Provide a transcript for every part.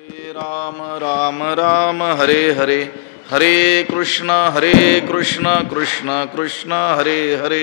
हरे राम राम राम हरे हरे, हरे कृष्ण कृष्ण कृष्ण हरे हरे।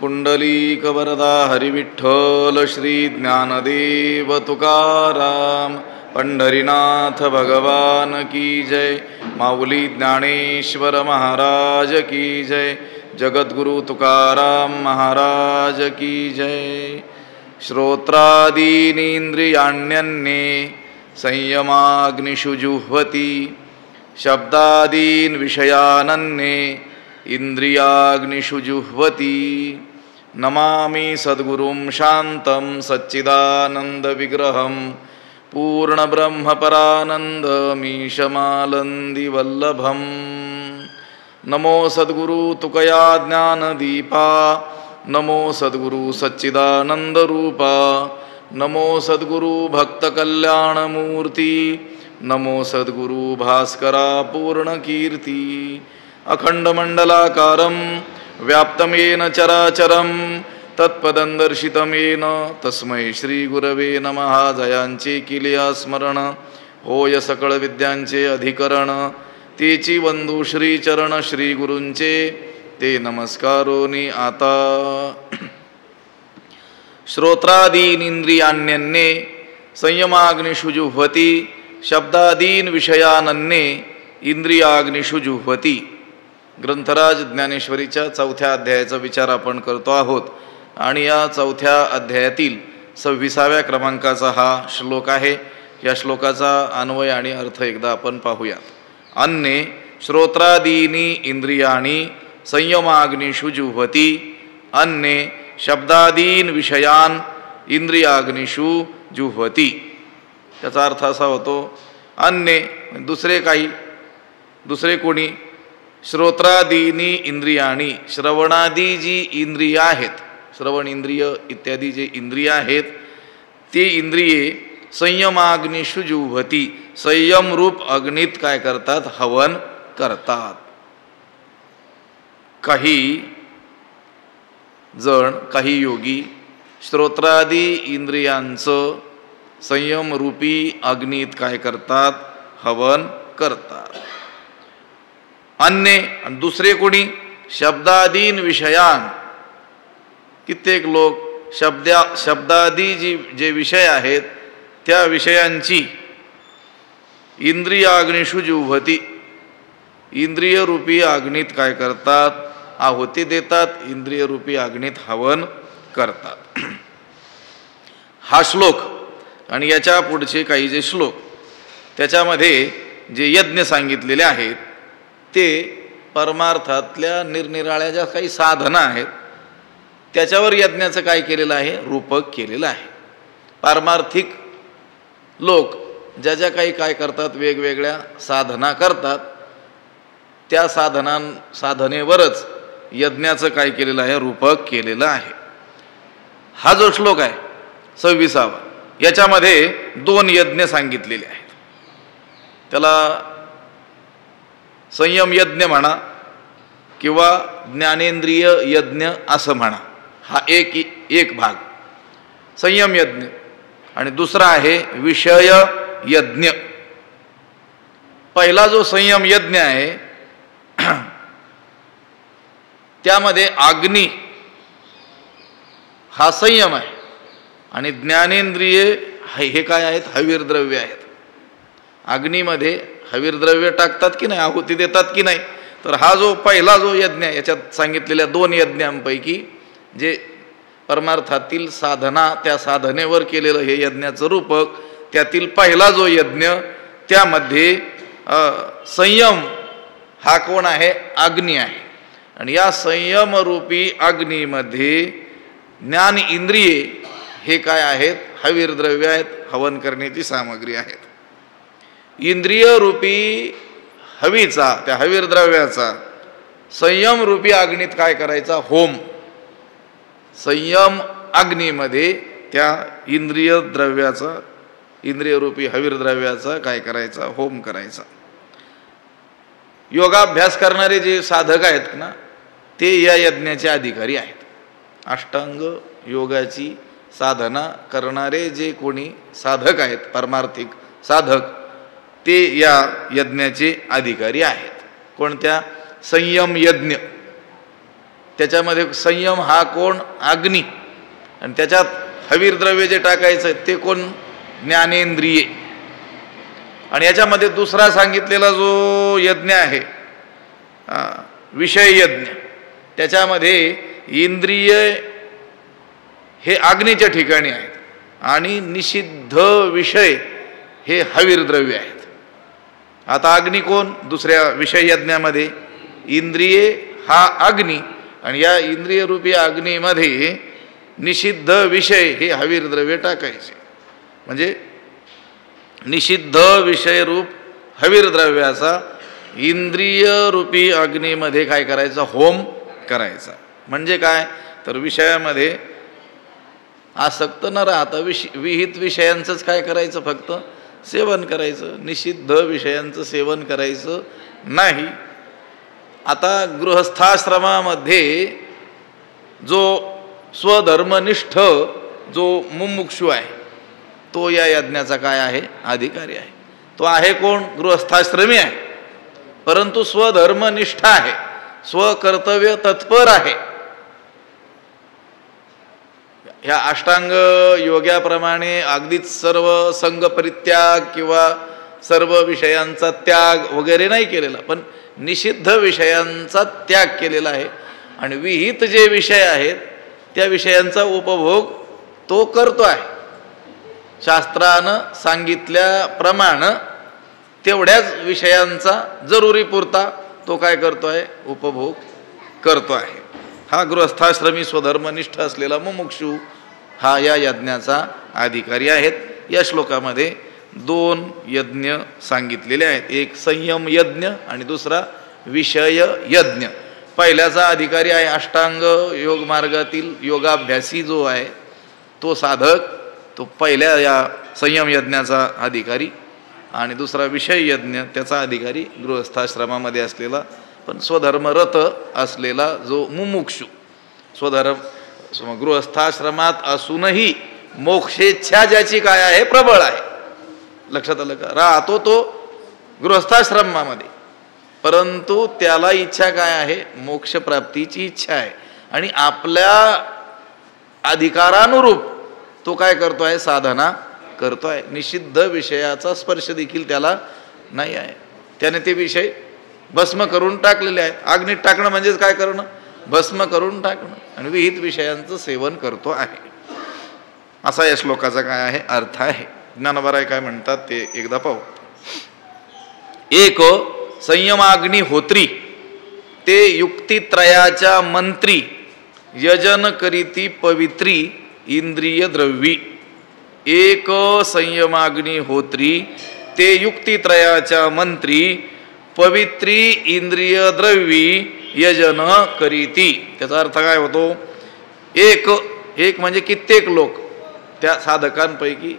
पुंडलीकवरदा हरिविठ्ठल श्री ज्ञानदेव तुकाराम, पंढरीनाथ भगवान की जय। माऊली ज्ञानेश्वर महाराज की जय। जगद्गुरु तुकाराम महाराज की जय। श्रोत्रादीनींद्रियाण्यन्ये संयमाग्निषु जुह्वति, शब्दादीन् विषयानन्ये इंद्रियाग्निषु जुह्वति। नमामि सद्गुरुं शान्तं सच्चिदानन्दविग्रहं पूर्णब्रह्मपरानन्दमीशमालन्दिवल्लभम्। नमो सद्गुरु तुकया ज्ञानदीपा, नमो सद्गुरु सच्चिदानन्दरूपा, नमो सद्गुरु भक्तकल्याणमूर्ति, नमो सद्गुरु भास्करा पूर्णकीर्ति। अखंडमंडलाकारं व्याप्तं येन चराचरं, तत्पदं दर्शितं येन तस्मै श्रीगुरवे नमः। जयांचे किलिया स्मरण, होय सकळ विद्यांचे अधिकरण, तेची वंदू श्रीचरण श्रीगुरूंचे, ते नमस्कारोनी आता। श्रोत्रादीनिंद्रियाण्यन्ये संयमाग्निषु जुह्वति, शब्दादीन विषयानन्ये इंद्रियाग्निषु जुह्वति। ग्रंथराज ज्ञानेश्वरीच्या 4थ्या अध्यायाचा विचार आपण करतो आहोत आणि या 4थ्या अध्यायातील 26व्या क्रमांकाचा हा श्लोक आहे। या श्लोकाचा अन्वय आणि अर्थ एकदा आपण पाहूया। अन्ये श्रोत्रादीनी इंद्रियाणी संयमाग्निषु जुह्वति, अन्ये शब्दादीन विषयान इंद्रियाग्निषु जुह्वति। त्याचा अर्थ असा होतो, अन्य दुसरे कोणी, श्रोत्रादीनी इंद्रियाणी श्रवणादी जी इंद्रिय आहेत, श्रवण इंद्रिय इत्यादी जे इंद्रिय आहेत, ते इंद्रिये संयमाग्निषु जुह्वति, संयम रूप अग्नीत काय करतात, हवन करतात। काही जण, काही योगी श्रोत्रादी इंद्रियांचं संयम रूपी अग्नीत काय करतात, हवन करतात। अन्य दुसरे कोणी, शब्दादीन विषयान, कित्येक लोक शब्दादी जे विषय आहेत त्या विषयांची इंद्रियाग्निषु जुह्वति, इंद्रिय रूपी अग्नीत काय करतात, आहुती देतात, इंद्रिय रूपी अग्नीत हवन करतात। हा श्लोक आणि याच्या पुढचे काही जे श्लोक, त्याच्यामध्ये जे यज्ञ सांगितलेले आहेत ते परमार्थातल्या निरनिराळ्या ज्या काही साधना आहेत त्याच्यावर यज्ञाचं काय केलेलं आहे, रूपक केलेलं आहे। पारमार्थिक लोक ज्या ज्या काही काय करतात, वेगवेगळ्या साधना करतात, त्या साधनेवरच यज्ञाचं काय केलेलं आहे, रूपक केलेलं आहे। हा जो श्लोक आहे 26वा, याच्यामध्ये 2 यज्ञ सांगितलेले आहेत। त्याला संयम यज्ञ म्हणा किंवा ज्ञानेंद्रिय यज्ञ असं म्हणा। हा एक भाग संयम यज्ञ, आणि दुसरा आहे विषय यज्ञ। पहिला जो संयम यज्ञ आहे त्यामध्ये अग्नी हा संयम आहे, आणि ज्ञानेंद्रिय हे काय आहेत, हवीर द्रव्य आहेत। अग्नीमध्ये हवीर द्रव्य टाकतात की नाही, आहुती देतात की नाही। तर हा जो पहिला जो यज्ञ, याच्यात सांगितलेल्या 2 यज्ञांपैकी जे परमार्थातील साधना, त्या साधनेवर केलेलं हे यज्ञाचं रूपक, त्यातील पहिला जो यज्ञ, त्यामध्ये संयम हा कोण आहे, अग्नी आहे। आणि या संयम रूपी अग्नीमध्ये ज्ञान इंद्रिये हे काय आहेत, हवीर द्रव्य आहेत, हवन करण्याची सामग्री आहेत। इंद्रिय रूपी हवीचा, त्या हवीर द्रव्याचा संयम रूपी अग्नीत काय करायचा, होम। संयम अग्नीमध्ये त्या इंद्रिय द्रव्याचा, इंद्रिय रूपी हवीर द्रव्याचा काय करायचा, होम करायचा। योगाभ्यास करणारे जे साधक आहेत ना ते या यज्ञाचे अधिकारी आहेत. अष्टांग योगाची साधना करणारे जे कोणी साधक आहेत, परमार्थिक साधक, ते या यज्ञाचे अधिकारी आहेत. कोणत्या? संयम यज्ञ. त्याच्यामध्ये संयम हा कोण? अग्नी. आणि त्याच्यात हवीर द्रव्य जे टाकायचं ते कोण? ज्ञानेंद्रिये. आणि याच्यामध्ये दुसरा सांगितलेला जो यज्ञ आहे विषय यज्ञ, त्याच्यामध्ये इंद्रिय हे अग्नीच्या ठिकाणी आहेत आणि निषिद्ध विषय हे हवीर द्रव्य आहेत. आता अग्नी कोण? दुसऱ्या विषय यज्ञामध्ये इंद्रिये हा अग्नी, आणि या इंद्रिय रूपी अग्नीमध्ये निषिद्ध विषय हे हवीर द्रव्य टाकायचे. म्हणजे निषिद्ध विषय रूप हवीर द्रव्याचा इंद्रिय रूपी अग्नीमध्ये काय करायचा? होम करायचा. म्हणजे काय? तर विषयामध्ये आसक्त न राहता विहित विषयांचंच काय करायचं? फक्त सेवन करायचं. निषिद्ध विषयांचं सेवन करायचं नाही. आता गृहस्थाश्रमामध्ये जो स्वधर्मनिष्ठ जो मुमुक्षू आहे तो या यज्ञाचा काय आहे? अधिकारी आहे. तो आहे कोण? गृहस्थाश्रमी आहे, परंतु स्वधर्मनिष्ठ आहे, स्वकर्तव्य तत्पर आहे. ह्या अष्टांग योगाप्रमाणे अगदीच सर्व संग परित्याग किंवा सर्व विषयांचा त्याग वगैरे नाही केलेला, पण निषिद्ध विषयांचा त्याग केलेला आहे. आणि विहित जे विषय आहेत त्या विषयांचा उपभोग तो करतो आहे. शास्त्रानं सांगितल्याप्रमाणे तेवढ्याच विषयांचा जरुरी पुरता तो काय करतो आहे? उपभोग करतो आहे. हा गृहस्थाश्रमी स्वधर्मनिष्ठ असलेला मुमुक्षू हा या यज्ञाचा अधिकारी आहेत. या श्लोकामध्ये 2 यज्ञ सांगितलेले आहेत. एक संयम यज्ञ आणि दुसरा विषय यज्ञ. पहिल्याचा अधिकारी आहे अष्टांग योग मार्गातील योगाभ्यासी जो आहे तो साधक, तो पहिल्या या संयम यज्ञाचा अधिकारी. आणि दुसरा विषय यज्ञ, त्याचा अधिकारी गृहस्थाश्रमामध्ये असलेला पण स्वधर्मरत असलेला जो मुमुक्षू. गृहस्थाश्रमात असूनही मोक्षेच्छा ज्याची काय आहे? प्रबळ आहे. लक्षात आलं का? राहतो तो गृहस्थाश्रमामध्ये, परंतु त्याला इच्छा काय आहे? मोक्षप्राप्तीची इच्छा आहे. आणि आपल्या अधिकारानुरूप तो काय करतो आहे? साधना करतो आहे. निषिद्ध विषयाचा स्पर्श देखील त्याला नाही आहे. त्याने ते विषय भस्म करून टाकलेले आहेत. अग्नीत टाकणं म्हणजेच काय करणं? भस्म करून टाकणं. आणि विहित विषयांचं सेवन करतो आहे. असा या श्लोकाचा काय आहे? अर्थ आहे. ज्ञानोबाराय काय म्हणतात ते एकदा पाहू. एक संयमाग्निहोत्री ते युक्तित्रयाच्या मंत्री यजन करीती पवित्री इंद्रिय द्रव्यी. एक संयमाग्निहोत्री ते युक्तित्रयाच्या मंत्री पवित्री इंद्रिय द्रव्यी यजन करीती. त्याचा अर्थ काय होतो? एक म्हणजे कित्येक लोक, त्या साधकांपैकी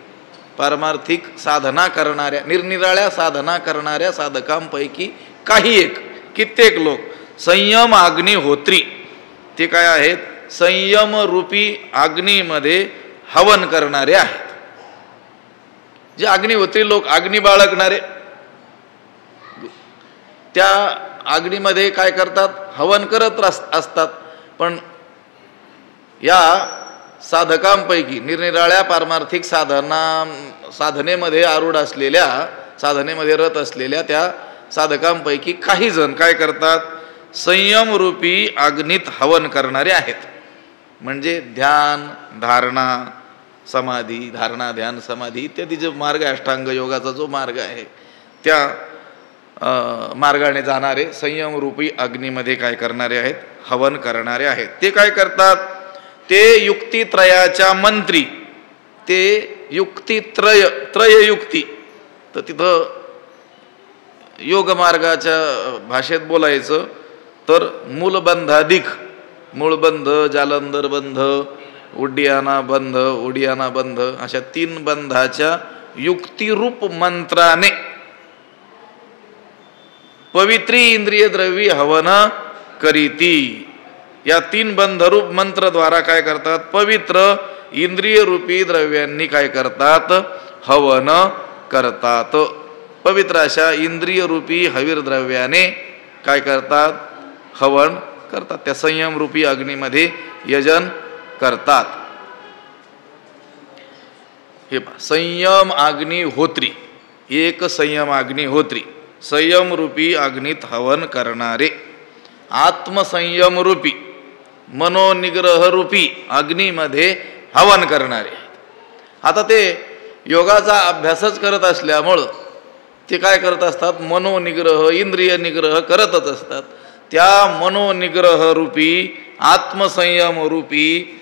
पारमार्थिक साधना करणाऱ्या निरनिराळ्या साधना करणाऱ्या साधकांपैकी काही एक, कित्येक लोक संयम अग्निहोत्री ते काय आहेत? संयम रूपी अग्नीमध्ये हवन करणारे आहेत. जे अग्निहोत्री लोक, अग्नी बाळगणारे, त्या अग्नीमध्ये काय करतात? हवन करत असतात. पण या साधकांपैकी निरनिराळ्या पारमार्थिक साधनेमध्ये आरूढ असलेल्या, साधनेमध्ये रत असलेल्या त्या साधकांपैकी काही जण काय करतात? संयम रूपी अग्नीत हवन करणारे आहेत. म्हणजे ध्यान, धारणा, समाधी, धारणा, ध्यान, समाधी इत्यादी जो मार्ग आहे, अष्टांग योगाचा जो मार्ग आहे, त्या मार्गाने जाणारे संयम रूपी अग्नीमध्ये काय करणारे आहेत? हवन करणारे आहेत. ते काय करतात? ते युक्तित्रयाच्या मंत्री, ते युक्तित्रय, त्रययुक्ती. तर तिथं योगमार्गाच्या भाषेत बोलायचं तर मूलबंधाधिक, मूळबंध, जालंधर बंध, उड्डियाना बंध अशा 3 बंधाच्या युक्तिरूप मंत्राने पवित्री इंद्रिय द्रव्य हवन करीती. या 3 बंधरूप मंत्रद्वारा काय करतात? पवित्र इंद्रिय रूपी द्रव्यांनी काय करतात? हवन करतात. पवित्र अशा इंद्रिय रूपी हवीर द्रव्याने काय करतात? हवन करतात. त्या संयम रूपी अग्नीमध्ये यजन करतात. हे पहा, संयम अग्निहोत्री, एक संयम अग्निहोत्री, संयम रूपी अग्नीत हवन करणारे, आत्मसंयम रूपी मनोनिग्रह रूपी अग्नीमध्ये हवन करणारे. आता ते योगाचा अभ्यासच करत असल्यामुळं ते काय करत असतात? मनोनिग्रह, इंद्रिय निग्रह करतच असतात. त्या मनोनिग्रह रूपी आत्मसंयम रूपी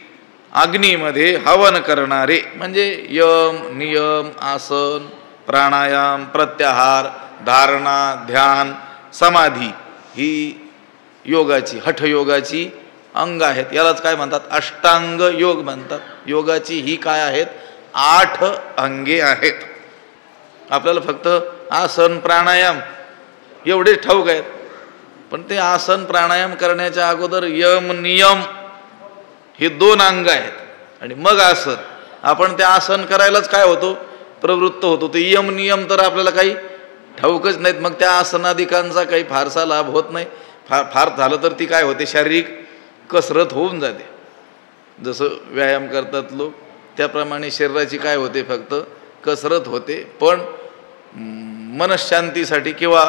अग्नीमध्ये हवन करणारे म्हणजे यम, नियम, आसन, प्राणायाम, प्रत्याहार, धारणा, ध्यान, समाधी ही योगाची, हठयोगाची अंग आहेत. यालाच काय म्हणतात? अष्टांग योग म्हणतात. योगाची ही काय आहेत? 8 अंगे आहेत. आपल्याला फक्त आसन, प्राणायाम एवढेच ठाऊक आहेत, पण ते आसन प्राणायाम करण्याच्या अगोदर यम, नियम हे 2 अंग आहेत आणि मग आसन. आपण ते आसन करायलाच काय होतो? प्रवृत्त होतो. ते यम नियम तर आपल्याला काही ठाऊकच नाहीत. मग त्या आसनादिकांचा काही फारसा लाभ होत नाही. फार झालं तर ती काय होते? शारीरिक कसरत होऊन जाते. जसं व्यायाम करतात लोक त्याप्रमाणे शरीराची काय होते? फक्त कसरत होते. पण मनशांतीसाठी किंवा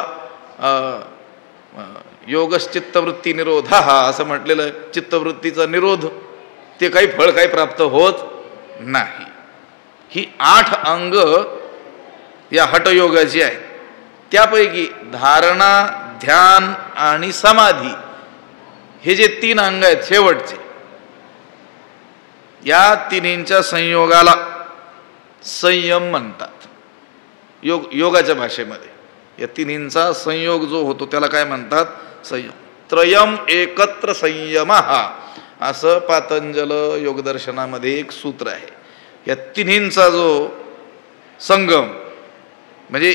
योगस चित्तवृत्ती निरोध हा असं म्हटलेलं आहे. चित्तवृत्तीचा निरोध ते काही फळ काही प्राप्त होत नाही. ही 8 अंग या हठयोगाची आहे. त्यापैकी धारणा, ध्यान आणि समाधी हे जे 3 अंग आहेत शेवटचे, या तिन्हींच्या संयोगाला संयम म्हणतात. योगाच्या भाषेमध्ये या तिन्हींचा संयोग जो होतो त्याला काय म्हणतात? संयम. त्रयम एकत्र संयम हा असं पातंजल योगदर्शनामध्ये एक सूत्र आहे. या तिन्हींचा जो संगम म्हणजे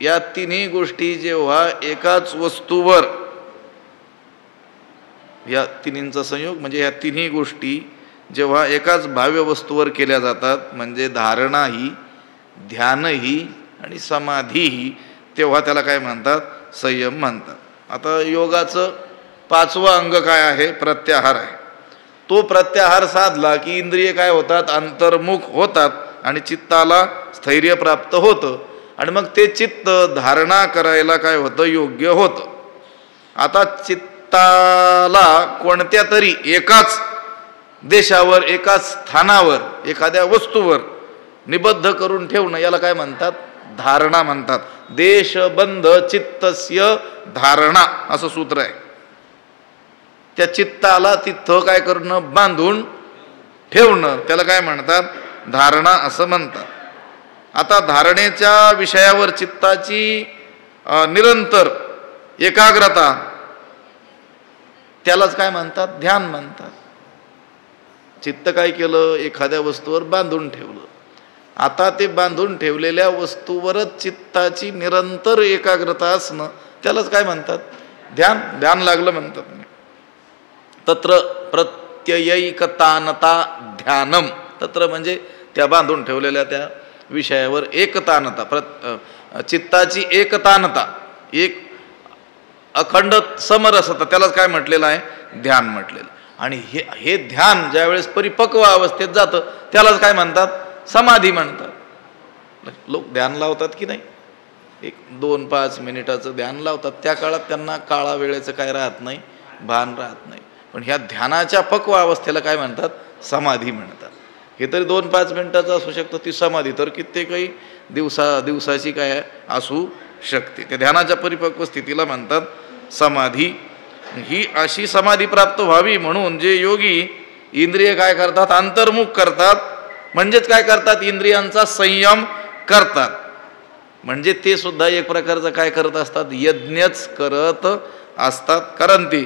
या तिन्ही गोष्टी जेव्हा एकाच वस्तूवर, या तिन्हींचा संयोग म्हणजे या तिन्ही गोष्टी जेव्हा एकाच भाव्य वस्तूवर केल्या जातात म्हणजे धारणाही, ध्यानही आणि समाधीही, तेव्हा त्याला काय म्हणतात? संयम म्हणतात. आता योगाचं 5वं अंग काय आहे? प्रत्याहार आहे. तो प्रत्याहार साधला की इंद्रिय काय होतात? अंतर्मुख होतात आणि चित्ताला स्थैर्य प्राप्त होतं आणि मग ते चित्त धारणा करायला काय होतं? योग्य होतं. आता चित्ताला कोणत्या तरी एकाच देशावर, एकाच स्थानावर, एखाद्या वस्तूवर निबद्ध करून ठेवणं याला काय म्हणतात? धारणा म्हणतात. देशबंध चित्तस्य धारणा असं सूत्र आहे. त्या चित्ताला तिथं काय करणं? बांधून ठेवणं त्याला काय म्हणतात? धारणा असं म्हणतात. आता धारणेच्या विषयावर चित्ताची निरंतर एकाग्रता त्यालाच काय म्हणतात? ध्यान म्हणतात. चित्त काय केलं? एखाद्या वस्तूवर बांधून ठेवलं. आता ते बांधून ठेवलेल्या वस्तूवरच चित्ताची निरंतर एकाग्रता असणं त्यालाच काय म्हणतात? ध्यान. ध्यान लागलं म्हणतात. तत्र प्रत्ययैकतानता ध्यानम. तत्र म्हणजे त्या बांधून ठेवलेल्या त्या विषयावर एकतानता, चित्ताची एकतानता, एक अखंड समरसता त्यालाच काय म्हटलेलं आहे? ध्यान म्हटलेलं. आणि हे ध्यान ज्यावेळेस परिपक्व अवस्थेत जातं त्यालाच काय म्हणतात? समाधी म्हणतात. लोक ध्यान लावतात की नाही? 1-2-5 मिनिटाचं ध्यान लावतात. त्या काळात त्यांना काळा वेळेचं काय राहत नाही, भान राहत नाही. पण ह्या ध्यानाच्या पक्व अवस्थेला काय म्हणतात? समाधी म्हणतात. हे तरी 2-5 मिनिटाचं असू शकतं, ती समाधी तर कित्येकही दिवसाची काय असू शकते. त्या ध्यानाच्या परिपक्व स्थितीला म्हणतात समाधी. ही अशी समाधी प्राप्त व्हावी म्हणून जे योगी इंद्रिय काय करतात? अंतर्मुख करतात. म्हणजेच काय करतात? इंद्रियांचा संयम करतात. म्हणजे ते सुद्धा एक प्रकारचं काय करत असतात? यज्ञच करत असतात. कारण ते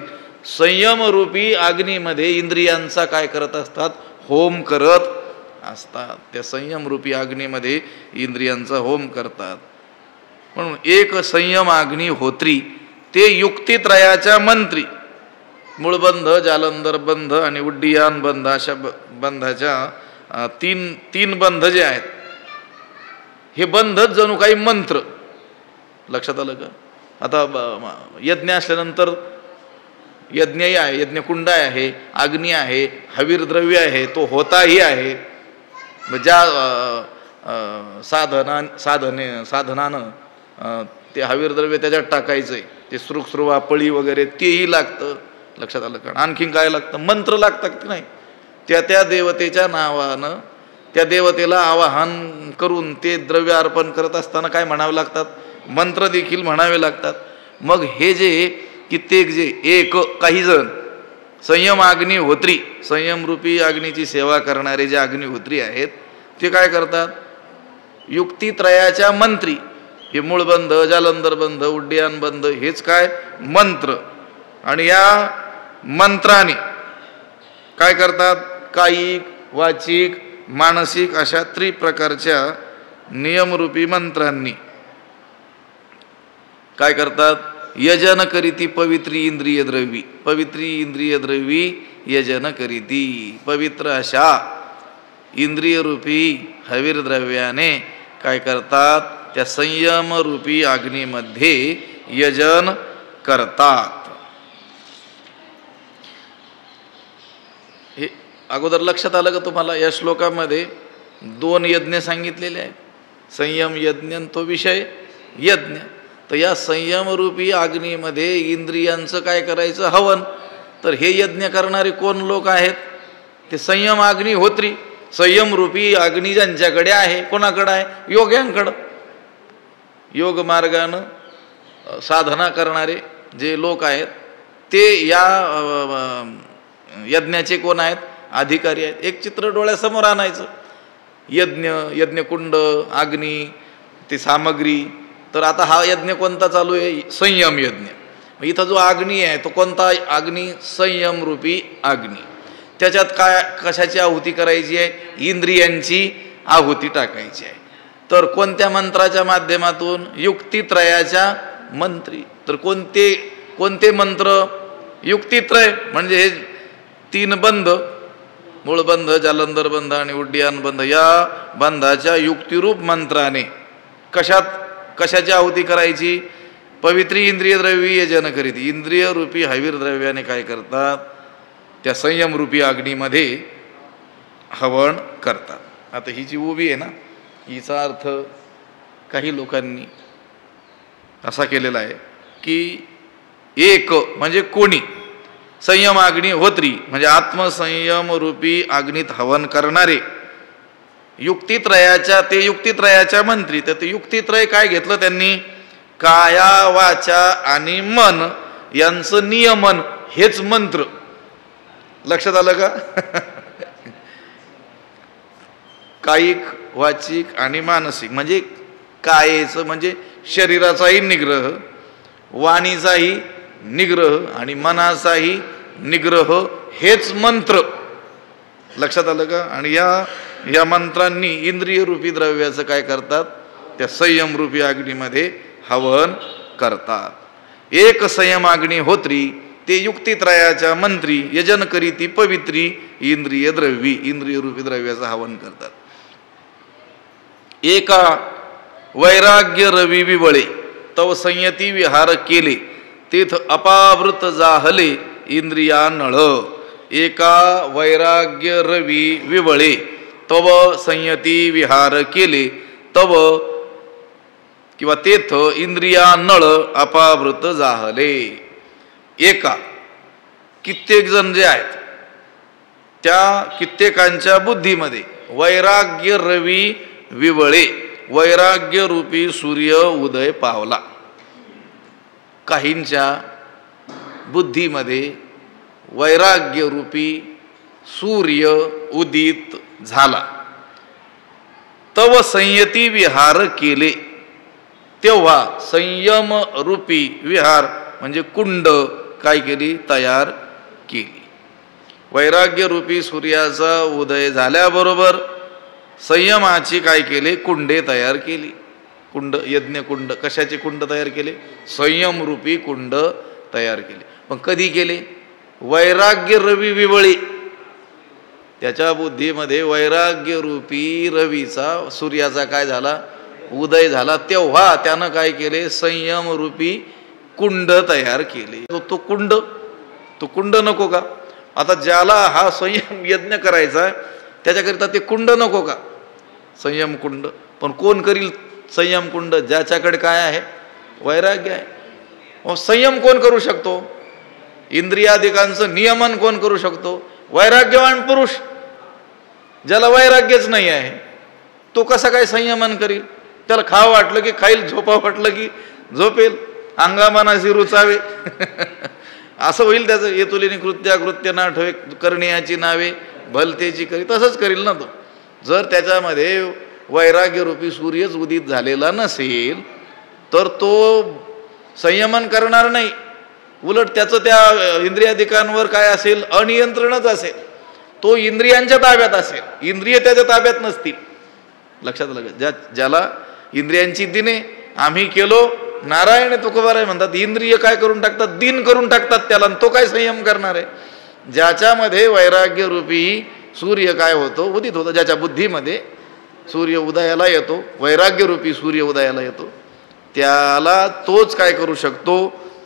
संयम रूपी अग्नीमध्ये इंद्रियांचा काय करत असतात? होम करत असतात. त्या संयम रूपी अग्नीमध्ये इंद्रियांचा होम करतात. म्हणून एक संयम अग्निहोत्री ते युक्तित्रयाच्या मंत्री, मूळबंध, जालंधर बंध आणि उड्डीयान बंध अशा बंधाच्या तीन बंध जे आहेत, हे बंधच जणू काही मंत्र. लक्षात आलं का? आता यज्ञ असल्यानंतर यज्ञही आहे, यज्ञकुंड आहे, अग्नी आहे, हवीर द्रव्य आहे, तो होताही आहे. ज्या साधनानं ते हवीर द्रव्य त्याच्यात टाकायचंय, ते सृक्सृवा पळी वगैरे तेही लागतं. लक्षात आलं का? आणखीन काय लागतं? मंत्र लागतात की नाही? त्या देवतेच्या नावानं त्या देवतेला आवाहन करून ते द्रव्य अर्पण करत असताना काय म्हणावे लागतात? मंत्र देखील म्हणावे लागतात. मग हे जे कित्येक जे काही जण संयम अग्निहोत्री, संयम रूपी अग्नीची सेवा करणारे जे अग्निहोत्री आहेत, ते काय करतात? युक्तित्रयाच्या मंत्री, हे मूळबंध, जालंधर बंध, उड्डीयान बंध, हेच काय? मंत्र. आणि या मंत्राने काय करतात? कायिक, वाचिक, मानसिक अशा त्रिप्रकारच्या नियमरूपी मंत्रांनी काय करतात? यजन करीती पवित्री इंद्रिय द्रवी, पवित्री इंद्रिय द्रवी यजन करीती. पवित्र अशा इंद्रिय रूपी हवीर द्रव्याने काय करतात? त्या संयम रूपी अग्नीमध्ये यजन करतात. हे अगोदर लक्षात आलं का तुम्हाला? या श्लोकामध्ये 2 यज्ञ सांगितलेले आहेत, संयम यज्ञ आणि तो विषय यज्ञ. तर या संयम रूपी अग्नीमध्ये इंद्रियांचं काय करायचं? हवन. तर हे यज्ञ करणारे कोण लोक आहेत? ते संयम अग्निहोत्री. संयम रूपी अग्नी ज्यांच्याकडे आहे, कोणाकडे आहे? योग्यांकडं. योग मार्गानं साधना करणारे जे लोक आहेत, ते या यज्ञाचे कोण आहेत? अधिकारी आहेत. एक चित्र डोळ्यासमोर आणायचं. यज्ञकुंड, अग्नी, ती सामग्री. तर आता हा यज्ञ कोणता चालू आहे? संयम यज्ञ. इथं जो अग्नी आहे तो कोणता अग्नी? संयम रूपी अग्नी. त्याच्यात काय, कशाची आहुती करायची आहे? इंद्रियांची आहुती टाकायची आहे. तर कोणत्या मंत्राच्या माध्यमातून? युक्तित्रयाच्या मंत्री. तर कोणते मंत्र? युक्तित्रय म्हणजे हे 3 बंध, मूळबंध, जालंधर बंध आणि उड्डीयान बंध, या बंधाच्या युक्तिरूप मंत्राने कशाची आहुती करायची? पवित्री इंद्रिय द्रव्य यजन करीती. इंद्रिय रूपी हवीर द्रव्याने काय करतात? त्या संयम रूपी अग्नीमध्ये हवन करतात. आता ही जी उभी आहे ना, हिचा अर्थ काही लोकांनी असा केलेला आहे की एक म्हणजे कोणी, संयम अग्निहोत्री म्हणजे आत्मसंयम रूपी अग्नीत हवन करणारे, युक्तित्रयाच्या मंत्री. तर ते युक्तित्रय काय घेतलं त्यांनी? काया, वाचा आणि मन यांचं नियमन, हेच मंत्र. लक्षात आलं का? कायिक, वाचिक आणि मानसिक. म्हणजे कायेचं म्हणजे शरीराचाही निग्रह, वाणीचाही निग्रह आणि मनाचाही निग्रह, हेच मंत्र. लक्षात आलं का? आणि या मंत्रांनी इंद्रिय रूपी द्रव्याचं काय करतात? त्या संयम रूपी अग्नीमध्ये हवन करतात. एक संयम अग्निहोत्री, ते युक्तित्रयाच्या मंत्री, यजन करीती पवित्री इंद्रिय द्रव्यी, इंद्रिय रूपी द्रव्याचं हवन करतात. एका वैराग्य रवी विवळे, तव संयती विहार केले, तेथ अपावृत जाहले इंद्रिया नळ. एका वैराग्य रवी विवळे, तव संयती विहार केले, तव किंवा तेथ इंद्रिया नळ अपावृत जाहले. एका कित्येक जण जे आहेत, त्या कित्येकांच्या बुद्धीमध्ये वैराग्य रवी विवळे, वैराग्य रूपी सूर्य उदय पावला. काहींच्या बुद्धीमध्ये वैराग्य रूपी सूर्य उदित झाला. तव संयती विहार केले, तेव्हा संयम रूपी विहार म्हणजे कुंड काय केली? तयार केली. वैराग्य रूपी सूर्याचा उदय झाल्याबरोबर संयमाची काय केले? कुंडे तयार केली. कुंड, यज्ञ कुंड. कशाचे कुंड तयार केले? संयमरूपी कुंड तयार केले. पण कधी केले? वैराग्य रवी विवळी, त्याच्या बुद्धीमध्ये वैराग्य रूपी रवीचा, सूर्याचा काय झाला? उदय झाला. तेव्हा त्यानं काय केले? संयम रूपी कुंड तयार केले. तो कुंड नको का? आता ज्याला हा संयम यज्ञ करायचा त्याच्याकरिता ते कुंड नको का? संयम कुंड. पण कोण करील संयम कुंड? ज्याच्याकडे काय आहे? वैराग्य आहे. संयम कोण करू शकतो? इंद्रियादिकांचं नियमन कोण करू शकतो? वैराग्यवान पुरुष. ज्याला वैराग्यच नाही आहे तो कसा काय संयमन करील? त्याला खावं वाटलं की खाईल, झोपा वाटलं की झोपेल, अंगामानाशी रुचावे असं होईल त्याचं. येतुलिनी कृत्याकृत्य ना ठोय, करण्याची नावे भलतेची करी, तसंच करील ना तो. जर त्याच्यामध्ये वैराग्यरूपी सूर्यच उदित झालेला नसेल तर तो संयमन करणार नाही. उलट त्याचं त्या इंद्रियादिकांवर काय असेल? अनियंत्रणच असेल. तो इंद्रियांच्या ताब्यात असेल, इंद्रिय त्याच्या ताब्यात नसतील. लक्षात आलं? ज्याला इंद्रियांची दिने आम्ही केलो, नारायण तुकोबाराय म्हणतात, इंद्रिय काय करून टाकतात? दिन करून टाकतात त्याला. तो काय संयम करणार आहे? ज्याच्यामध्ये वैराग्य रूपी सूर्य काय होतो? उदित होतो. ज्याच्या बुद्धीमध्ये सूर्य उदयाला येतो, वैराग्य रूपी सूर्य उदयाला येतो, त्याला तोच काय करू शकतो?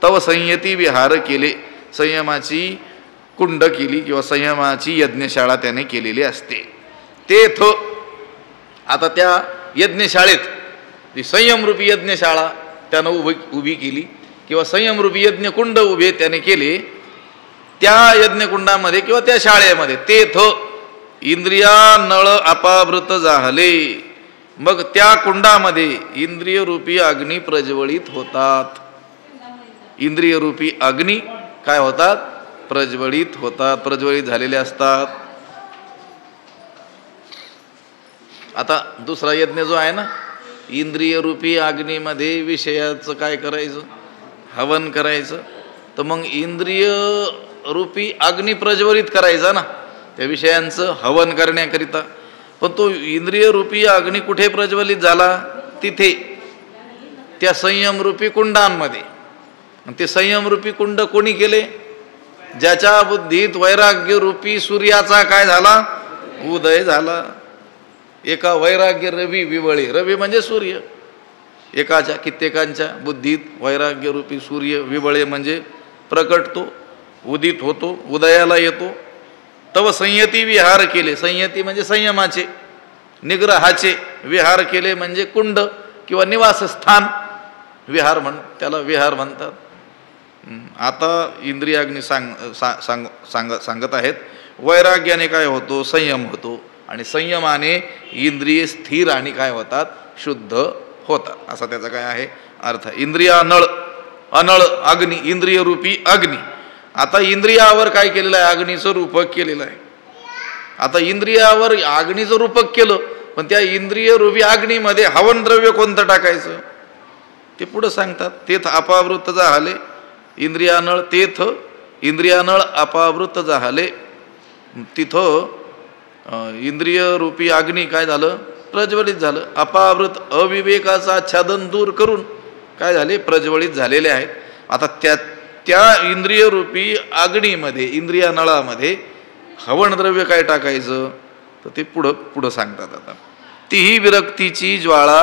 तव संयती विहार केले, संयमाची कुंड केली किंवा संयमाची यज्ञशाळा त्याने केलेली असते. तेथ आता त्या यज्ञशाळेत जी संयमरूपी यज्ञशाळा त्यानं उभी केली किंवा संयमरूपी यज्ञकुंड उभे त्याने केले, त्या यज्ञकुंडामध्ये किंवा त्या शाळेमध्ये तेथ इंद्रिया नळ अपावृत झाले. मग त्या कुंडामध्ये इंद्रियरूपी अग्नी प्रज्वलित होतात. इंद्रियरूपी अग्नी काय होतात? प्रज्वलित होतात, प्रज्वलित झालेले असतात. आता दुसरा यज्ञ जो आहे ना, इंद्रियरूपी अग्नीमध्ये विषयाचं काय करायचं? हवन करायचं. तर मग इंद्रिय रूपी अग्नी प्रज्वलित करायचा ना त्या विषयांचं हवन करण्याकरिता. पण तो इंद्रियरूपी अग्नी कुठे प्रज्वलित झाला? तिथे त्या संयमरूपी कुंडांमध्ये. ते संयमरूपी कुंड कोणी केले? ज्याच्या बुद्धीत वैराग्य रूपी सूर्याचा काय झाला? उदय झाला. एका वैराग्य रवी विवळे, रवी म्हणजे सूर्य, एकाच्या कित्येकांच्या बुद्धीत वैराग्य रूपी सूर्य विवळे म्हणजे प्रकटतो, उदित होतो, उदयाला येतो. तव संयती विहार केले, संयती म्हणजे संयमाचे, निग्रहाचे, विहार केले म्हणजे कुंड किंवा निवासस्थान. विहार त्याला विहार म्हणतात. आता इंद्रियाग्नी सांगत आहेत. वैराग्याने काय होतो? संयम होतो. आणि संयमाने इंद्रिय स्थिर आणि काय होतात? शुद्ध होतात. असा त्याचा काय आहे अर्थ. इंद्रिया नळ, अनळ अग्नी, इंद्रिय रूपी अग्नी. आता इंद्रियावर काय केलेलं आहे? अग्नीचं रूपक केलेलं आहे. आता इंद्रियावर अग्नीचं रूपक केलं, पण त्या इंद्रिय रूपी अग्नीमध्ये हवन द्रव्य कोणतं टाकायचं ते पुढं सांगतात. तेथ अपावृत झाले इंद्रियानळ, तेथ इंद्रियानळ अपावृत झाले. तिथं इंद्रिय रूपी अग्नी काय झालं? प्रज्वलित झालं. अपावृत, अविवेकाचा आच्छादन दूर करून काय झाले? प्रज्वलित झालेले आहेत. आता त्या इंद्रिय रूपी अग्नीमध्ये, इंद्रिया नळामध्ये हवन द्रव्य काय टाकायचं तर ते पुढं सांगतात. आता तीही विरक्तीची ज्वाळा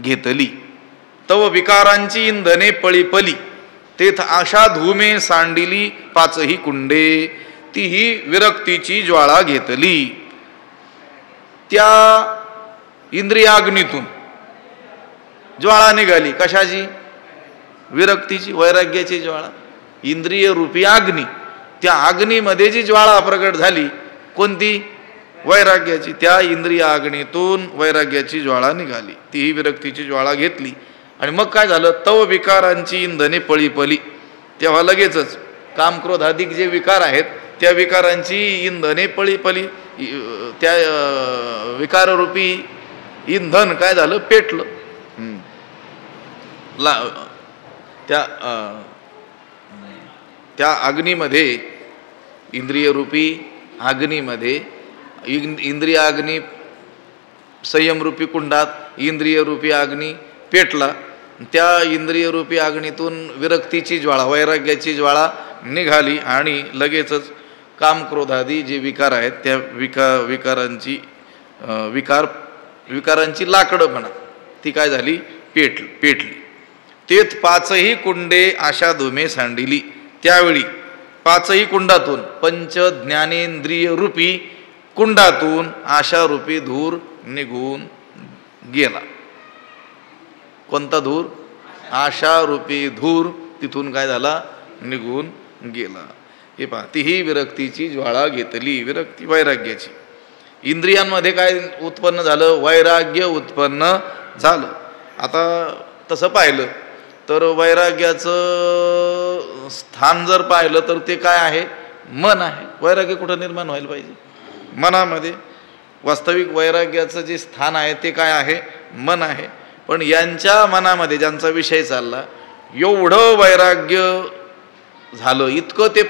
घेतली, तव विकारांची इंधने पळीपली, तेथ आशा धूमे सांडिली पाचही कुंडे. तीही विरक्तीची ज्वाळा घेतली. त्या इंद्रियाग्नीतून ज्वाळा निघाली. कशाची? विरक्तीची, वैराग्याची ज्वाळा. इंद्रिय रूपी अग्नी, त्या अग्नीमध्ये जी ज्वाळा प्रकट झाली कोणती? वैराग्याची. त्या इंद्रिय अग्नीतून वैराग्याची ज्वाळा निघाली. तीही विरक्तीची ज्वाळा घेतली. आणि मग काय झालं? तव विकारांची इंधने पळीपली. तेव्हा लगेचच काम क्रोध अधिक जे विकार आहेत त्या विकारांची इंधने पळीपली. त्या विकाररूपी इंधन काय झालं? पेटलं. त्या अग्नीमध्ये, इंद्रियरूपी अग्नीमध्ये, इंद्रिय अग्नी संयमरूपी कुंडात, इंद्रियरूपी अग्नी पेटला. त्या इंद्रिय रूपी अग्नीतून विरक्तीची ज्वाळा, वैराग्याची ज्वाळा निघाली आणि लगेचच काम क्रोधादी जे विकार आहेत त्या विकारांची लाकडं म्हणा ती काय झाली, पेटली. तेथ पाचही कुंडे आशा धुमे सांडिली. त्यावेळी पाचही कुंडातून पंच ज्ञानेंद्रिय रूपी कुंडातून आशा रूपी धूर निघून गेला. कोणता धूर? आशा रूपी धूर तिथून काय झाला, निघून गेला. हे पहा, तीही विरक्तीची ज्वाळा घेतली, विरक्ती वैराग्याची. इंद्रियांमध्ये काय उत्पन्न झालं, वैराग्य उत्पन्न झालं. आता तसं पाहिलं तर वैराग्याचं स्थान जर पाहिलं तर ते काय आहे, मन आहे. वैराग्य कुठं निर्माण व्हायला पाहिजे, मनामध्ये. वास्तविक वैराग्याचं जे स्थान आहे ते काय आहे, मन आहे. पण यांच्या मनामध्ये ज्यांचा विषय चालला, एवढं वैराग्य झालं, इतकं ते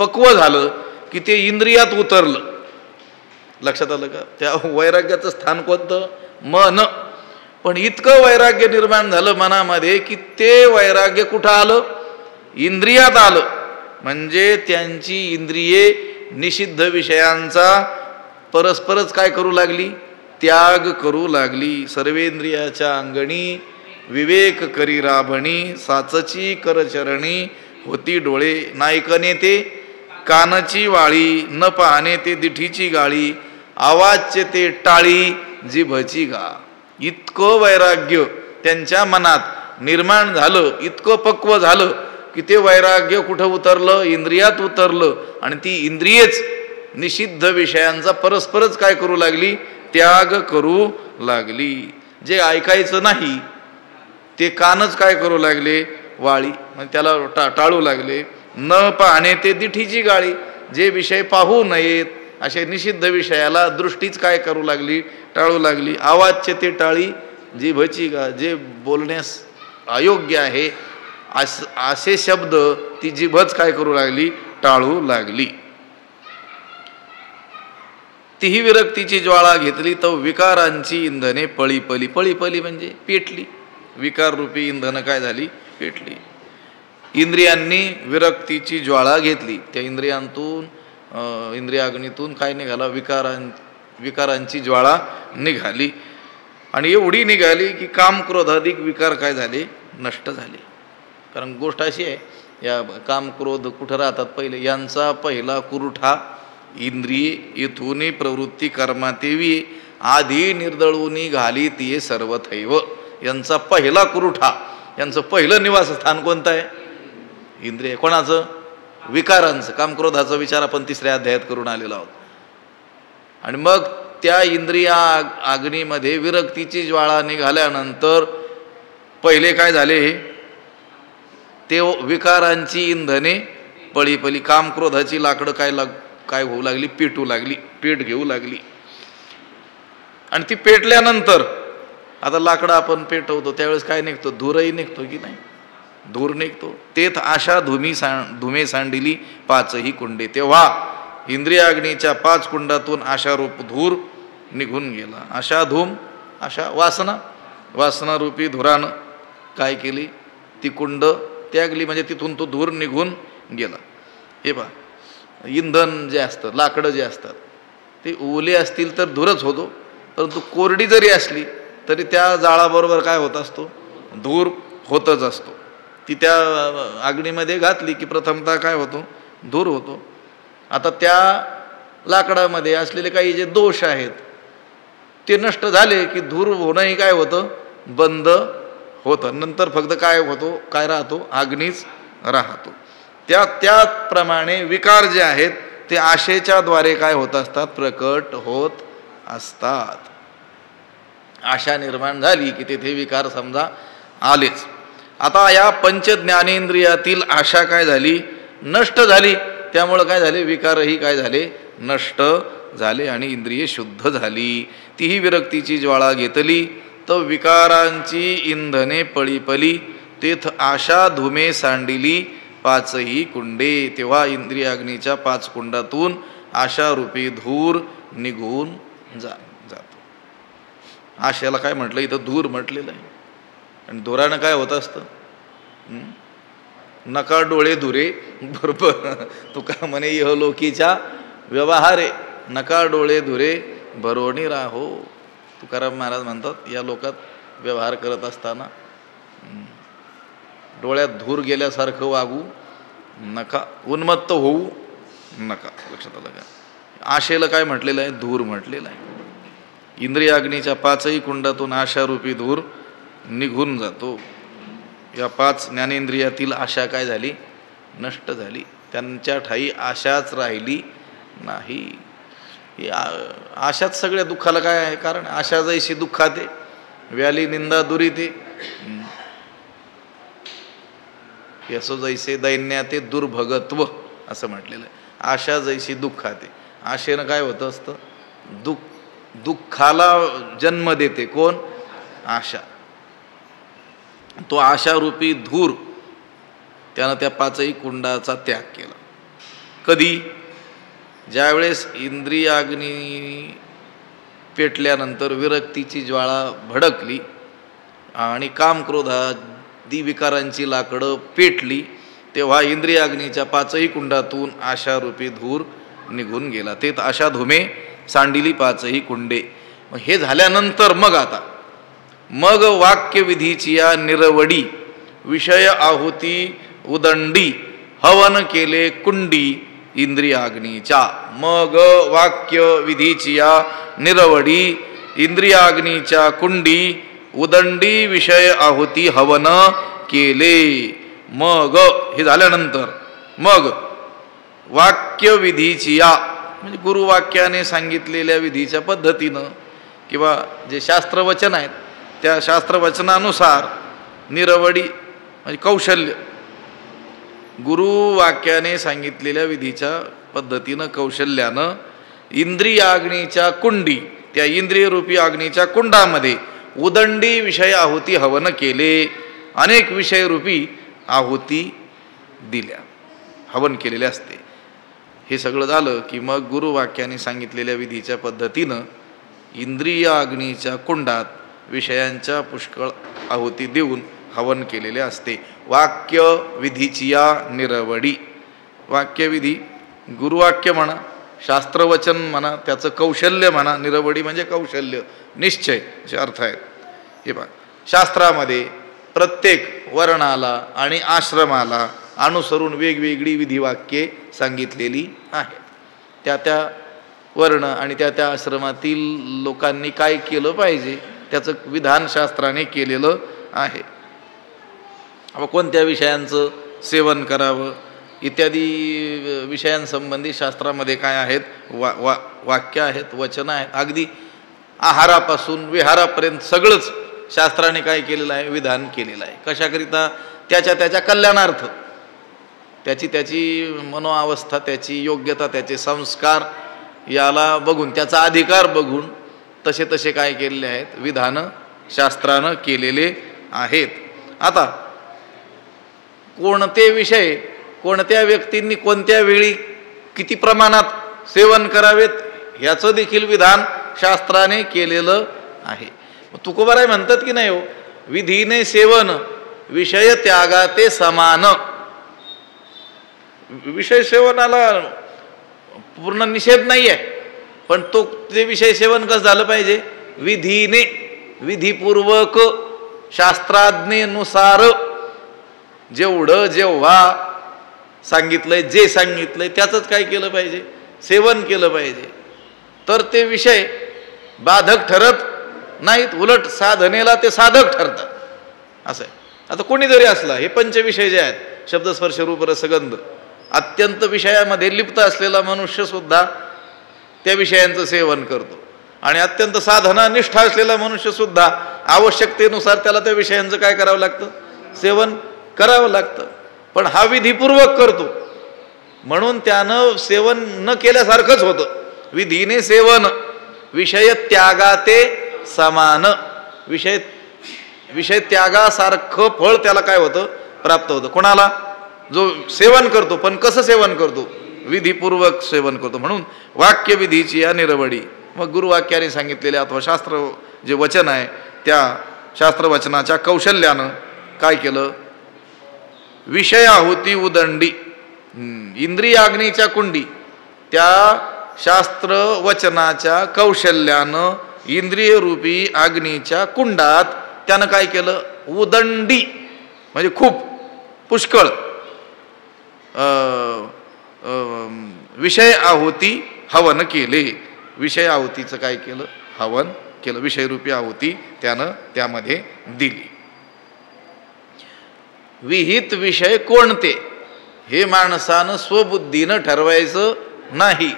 पक्व झालं की ते इंद्रियात उतरलं. लक्षात आलं का? त्या वैराग्याचं स्थान कोणतं, मन. पण इतकं वैराग्य निर्माण झालं मनामध्ये की ते वैराग्य कुठं आलं, इंद्रियात आलं. म्हणजे त्यांची इंद्रिये निषिद्ध विषयांचा परस्परच काय करू लागली, त्याग करू लागली. सर्वेंद्रियाच्या अंगणी विवेक करी राभणी, साचची करचरणी होती डोळे. नायकने ते कानची वाळी, न पाहणे ते दिठीची गाळी, आवाजचे ते टाळी जिभची गा. इतकं वैराग्य त्यांच्या मनात निर्माण झालं, इतकं पक्व झालं की ते वैराग्य कुठं उतरलं, इंद्रियात उतरलं. आणि ती इंद्रियेच निषिद्ध विषयांचा परस्परच काय करू लागली, त्याग करू लागली. जे ऐकायचं नाही ते कानच काय करू लागले, वाळी, म्हणजे त्याला टाळू लागले. न पाहणे ते दिठीची गाळी, जे विषय पाहू नयेत असे निषिद्ध विषयाला दृष्टीच काय करू लागली, टाळू लागली. आवाजचे ते टाळी जिभची गा, जे बोलण्यास अयोग्य आहे असे शब्द ती जिभच काय करू लागली, टाळू लागली. तीही विरक्तीची ज्वाळा घेतली तर विकारांची इंधने पळीपली. पळीपली म्हणजे पेटली. विकार रूपी इंधन काय झाली, पेटली. इंद्रियांनी विरक्तीची ज्वाळा घेतली, त्या इंद्रियांतून इंद्रियाग्नीतून काय निघाला, विकारांची ज्वाळा निघाली. आणि एवढी निघाली की काम क्रोधाधिक विकार काय झाले, नष्ट झाले. कारण गोष्ट अशी आहे, या काम क्रोध कुठं राहतात पहिले, यांचा पहिला कुरुठा इंद्रिये, इथून प्रवृत्ती कर्मातेवी आधी निर्दळूनी घाली ती सर्वथैव. यांचा पहिला कुरुठा, यांचं पहिलं निवासस्थान कोणतं आहे, इंद्रिय. कोणाचं, विकारांचं. कामक्रोधाचा विचार आपण 3ऱ्या अध्यायात करून आलेलो आहोत. आणि मग त्या इंद्रिया अग्नीमध्ये विरक्तीची ज्वाळा निघाल्यानंतर पहिले काय झाले, ते विकारांची इंधने पळीपली. कामक्रोधाची लाकडं काय होऊ लागली, पेटू लागली, पेट घेऊ लागली. आणि ती पेटल्यानंतर आता लाकडं आपण पेटवतो त्यावेळेस काय निघतो, धूरही निघतो की नाही, धूर निघतो. तेथ आशा धुमे सांडिली पाचही कुंडे. तेव्हा इंद्रियाग्नीच्या 5 कुंडातून आशारूप धूर निघून गेला. आशा धूम, आशा वासना रूपी धुरानं काय केली, ती कुंड त्यागली. म्हणजे तिथून तो धूर निघून गेला. हे पहा, इंधन जे असतं, लाकडं जे असतात ते ओले असतील तर धूरच होतो, परंतु कोरडी जरी असली तरी त्या जाळाबरोबर काय होत असतो, धूर होतच असतो. ती त्या अग्नीमध्ये घातली की प्रथमतः काय होतो, धूर होतो. आता त्या लाकडामध्ये असलेले काही जे दोष आहेत ते नष्ट झाले की धूर होणंही काय होतं, बंद होतं. नंतर फक्त काय होतो, काय राहतो, अग्नीच राहतो. त्याप्रमाणे विकार जे आहेत ते आशेच्या द्वारे काय होत असतात, प्रकट होत असतात. आशा निर्माण झाली की तेथे विकार समजा आलेच. आता या पंच ज्ञानेंद्रियातील आशा काय झाली, नष्ट झाली. त्यामुळं काय झाले, विकारही काय झाले, नष्ट झाले आणि इंद्रिये शुद्ध झाली. तीही विरक्तीची ज्वाळा घेतली तर विकारांची इंधने पळीपली. तेथ आशा धुमे सांडिली पाचही कुंडे. तेव्हा इंद्रियाग्नीच्या 5 कुंडातून आशारूपी धूर निघून जातो. आशेला काय म्हटलं इथं, धूर म्हटलेलं आहे. आणि धुरानं काय होत असतं? नका डोळे धुरे बरोबर तुका म्हणे इहलोकीच्या व्यवहारे नका डोळे धुरे भरोणी राहो. तुकाराम महाराज म्हणतात या लोकात व्यवहार करत असताना डोळ्यात धूर गेल्यासारखं वागू नका, उन्मत्त होऊ नका. लक्षात आलं का? आशेला काय म्हटलेलं आहे? धूर म्हटलेलं आहे. इंद्रियाग्नीच्या पाचही कुंडातून आशारूपी धूर निघून जातो. या 5 ज्ञानेंद्रियातील आशा काय झाली? नष्ट झाली. त्यांच्या ठाई आशाच राहिली नाही. आशाच सगळ्या दुःखाला काय आहे कारण? आशा जैशी दुःखाते व्याली निंदा दुरिते यसो जैसे दैन्याते दुर्भगत्व असं म्हटलेलं आहे. आशा जैशी दुःखाते. आशेनं काय होतं असतं? दुःखाला जन्म देते. कोण? आशा. तो आशारूपी धूर त्यानं त्या 5ही कुंडाचा त्याग केला. कधी? ज्यावेळेस इंद्रियाग्नी पेटल्यानंतर विरक्तीची ज्वाळा भडकली आणि काम क्रोधादी विकारांची लाकडं पेटली, तेव्हा इंद्रियाग्नीच्या 5ही कुंडातून आशारूपी धूर निघून गेला. ते आशा धुमे सांडिली 5ही कुंडे. मग हे झाल्यानंतर मग वाक्यविधीची या निरवडी विषय आहुती उदंडी हवन केले कुंडी इंद्रियाग्नीच्या. मग वाक्यविधीची या निरवडी इंद्रियाग्नीच्या कुंडी उदंडी विषय आहुती हवन केले. मग हे झाल्यानंतर मग वाक्यविधीची या म्हणजे गुरुवाक्याने सांगितलेल्या विधीच्या पद्धतीनं किंवा जे शास्त्रवचन आहेत त्या शास्त्रवचनानुसार निरवडी म्हणजे कौशल्य, गुरुवाक्याने सांगितलेल्या विधीच्या पद्धतीनं कौशल्यानं इंद्रियाग्नीच्या कुंडी त्या इंद्रियरूपी अग्नीच्या कुंडामध्ये उदंडी विषय आहुती हवन केले. अनेक विषयरूपी आहुती दिल्या, हवन केलेले असते. हे सगळं झालं की मग गुरुवाक्याने सांगितलेल्या विधीच्या पद्धतीनं इंद्रियाग्नीच्या कुंडात विषयांच्या पुष्कळ आहुती देऊन हवन केलेले असते. वाक्य विधीची या निरवडी. वाक्यविधी गुरुवाक्य म्हणा, शास्त्रवचन म्हणा, त्याचं कौशल्य म्हणा. निरवडी म्हणजे कौशल्य, निश्चय असे अर्थ आहेत. हे पहा, शास्त्रामध्ये प्रत्येक वर्णाला आणि आश्रमाला अनुसरून वेगवेगळी विधिवाक्ये सांगितलेली आहेत. त्या त्या वर्ण आणि त्या त्या आश्रमातील लोकांनी काय केलं पाहिजे त्याचं विधान शास्त्राने केलेलं आहे. कोणत्या विषयांचं सेवन करावं इत्यादी विषयांसंबंधी शास्त्रामध्ये काय आहेत? वाक्य आहेत, वचन आहेत. अगदी आहारापासून विहारापर्यंत सगळंच शास्त्राने काय केलेलं आहे? विधान केलेलं आहे. कशाकरिता? त्याच्या त्याच्या कल्याणार्थ. त्याची मनोअवस्था, त्याची योग्यता, त्याचे संस्कार याला बघून, त्याचा अधिकार बघून तसे तसे काय केलेले आहेत? विधानं शास्त्रानं केलेले आहेत. आता कोणते विषय कोणत्या व्यक्तींनी कोणत्या वेळी किती प्रमाणात सेवन करावेत याचं देखील विधान शास्त्राने केलेलं आहे. तुकोबाराय म्हणतात की नाही हो, विधीने सेवन विषय त्यागाते समान. विषय सेवनाला पूर्ण निषेध नाही आहे, पण ते विषय सेवन कसं झालं पाहिजे? विधीने, विधिपूर्वक, शास्त्राज्ञेनुसार जेवढं जेव्हा सांगितलंय, जे सांगितलंय त्याचंच काय केलं पाहिजे? सेवन केलं पाहिजे. तर ते विषय बाधक ठरत नाहीत, उलट साधनेला ते साधक ठरतात. असं आहे. आता कोणी जरी असला, हे पंचविषय जे आहेत शब्द स्पर्श रूप रसगंध, अत्यंत विषयामध्ये लिप्त असलेला मनुष्य सुद्धा त्या विषयांचं सेवन करतो आणि अत्यंत साधना निष्ठा असलेला मनुष्य सुद्धा आवश्यकतेनुसार त्याला त्या विषयांचं काय करावं लागतं? सेवन करावं लागतं. पण हा विधीपूर्वक करतो म्हणून त्यानं सेवन न केल्यासारखंच होतं. विधीने सेवन विषय त्यागाते समान. विषय त्यागासारखं फळ त्याला काय होतं? प्राप्त होतं. कोणाला? जो सेवन करतो. पण कसं सेवन करतो? विधीपूर्वक सेवन करतो. म्हणून वाक्यविधीची या निरवडी. मग गुरुवाक्याने सांगितलेले अथवा शास्त्र जे वचन आहे त्या शास्त्रवचनाच्या कौशल्यानं काय केलं, विषय आहुती उदंडी, इंद्रियाग्नीच्या कुंडी, त्या शास्त्र वचनाच्या कौशल्यानं इंद्रिय रूपी अग्नीच्या कुंडात त्यानं काय केलं, उदंडी म्हणजे खूप पुष्कळ विषय आहुती हवन केले. विषय आहुतीचं काय केलं, हवन केलं, विषयरूपी आहुती त्यानं त्यामध्ये दिली. विहित विषय कोणते हे माणसानं स्वबुद्धीनं ठरवायचं नाही,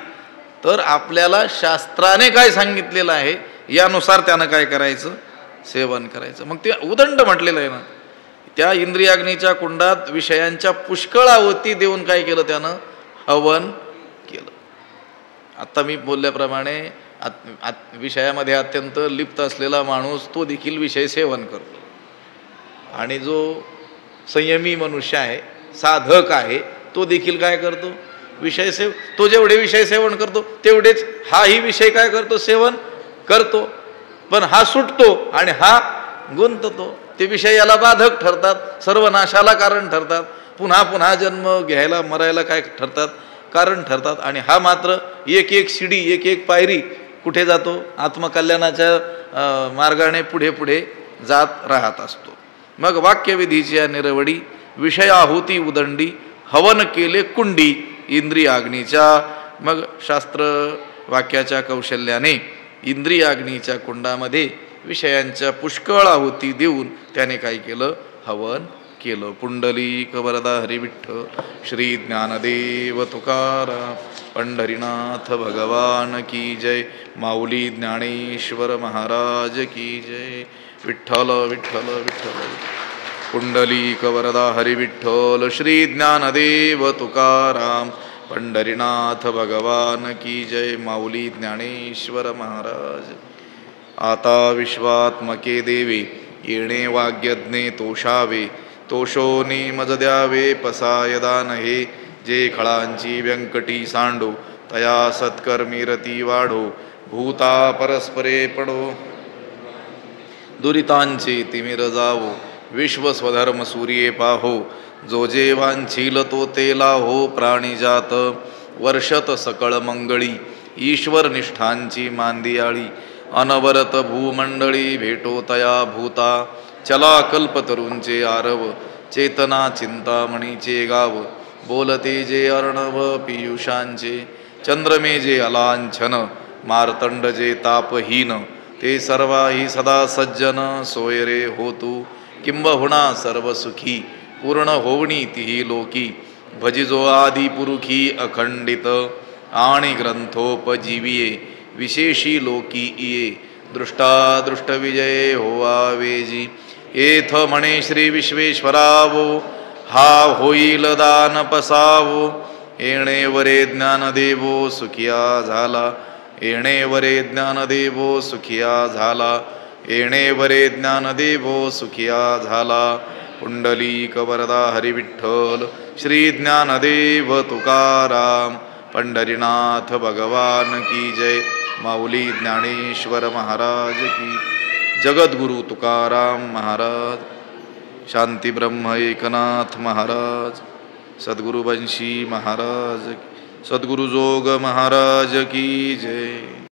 तर आपल्याला शास्त्राने काय सांगितलेलं आहे यानुसार त्यानं काय करायचं, सेवन करायचं. मग ते उदंड म्हटलेलं आहे ना, त्या इंद्रियाग्नीच्या कुंडात विषयांच्या पुष्कळ आहुती देऊन काय केलं, त्यानं हवन केलं. आता मी बोलल्याप्रमाणे विषयामध्ये अत्यंत लिप्त असलेला माणूस तो देखील विषय सेवन करतो, आणि जो संयमी मनुष्य आहे, साधक आहे, तो देखील काय करतो, विषय तो जेवढे विषय सेवन करतो तेवढेच हाही विषय काय करतो, सेवन करतो. पण हा सुटतो आणि हा गुंततो. ते विषय याला बाधक ठरतात, सर्वनाशाला कारण ठरतात, पुन्हा पुन्हा जन्म घ्यायला मरायला काय ठरतात, कारण ठरतात. आणि हा मात्र एक एक शिडी, एक एक पायरी कुठे जातो, आत्मकल्याणाच्या मार्गाने पुढे पुढे जात राहत असतो. मग वाक्यविधीची या निरवडी, विषय आहुती उदंडी, हवन केले कुंडी इंद्रियाग्नीच्या. मग शास्त्र वाक्याच्या कौशल्याने इंद्रियाग्नीच्या कुंडामध्ये विषयांच्या पुष्कळ आहुती देऊन त्याने काय केलं, हवन केलं. पुंडलिक वरदा हरिविठ्ठल श्री ज्ञानदेव तुकाराम पंढरीनाथ भगवान की जय. माऊली ज्ञानेश्वर महाराज की जय. विठ्ठल विठ्ठल विठ्ठल. पुंडलिक वरदा हरिविठ्ठल श्री ज्ञानदेव तुकाराम पंढरीनाथ भगवान की जय. माऊली ज्ञानेश्वर महाराज. आता विश्वात्मके देवे येणे वाग्यज्ञे तोषावे, तोषोनी मज द्यावे पसायदान हे. जे खळांची व्यंकटी सांडो तया सत्कर्मी रती वाढो, भूता परस्परे पडो दुरितांचे तिमिर जावो. विश्व स्वधर्म सूर्ये पाहो, जो जे वांछील तो ते लाहो. प्राणीजात वर्षत सकळ मंगळी, ईश्वर निष्ठांची मांदियाळी. अनवरत भूमंडळी भेटो तया भूता, चला कल्पतरूंचे आरव. चेतना चिंतामणीचे गाव, बोलते जे अर्णव पियुषांचे. चंद्रमे जे अलांछन, मार्तंड जे तापहीन. ते सर्वाही सदा सज्जन, सोय रे होतू किंबहुना सर्व सुखी. पूर्ण होवणी तिही लोकी, भजिजो आदि पुरुखी अखंडित. आणि ग्रंथोपजीविये, विशेषी लोकी इये. दृष्टादृष्ट विजय होवा वेजी. येथ म्हणे श्री विश्वेश्वरावो, हा होईल दान पसावो. येणे वरे ज्ञानदेवो सुखिया झाला, येणे वरे ज्ञानदेवो सुखिया झाला. येणे वरे ज्ञानदेवो सुखिया झाला. पुंडलिक वरदा हरिविठ्ठल श्री ज्ञानदेव तुकाराम पंढरीनाथ भगवान की जय. माऊली ज्ञानेश्वर महाराज की. जगद्गुरु तुकाराम महाराज, शांती ब्रह्म एकनाथ महाराज, सद्गुरु बंशी महाराज, सद्गुरु जोग महाराज की जय.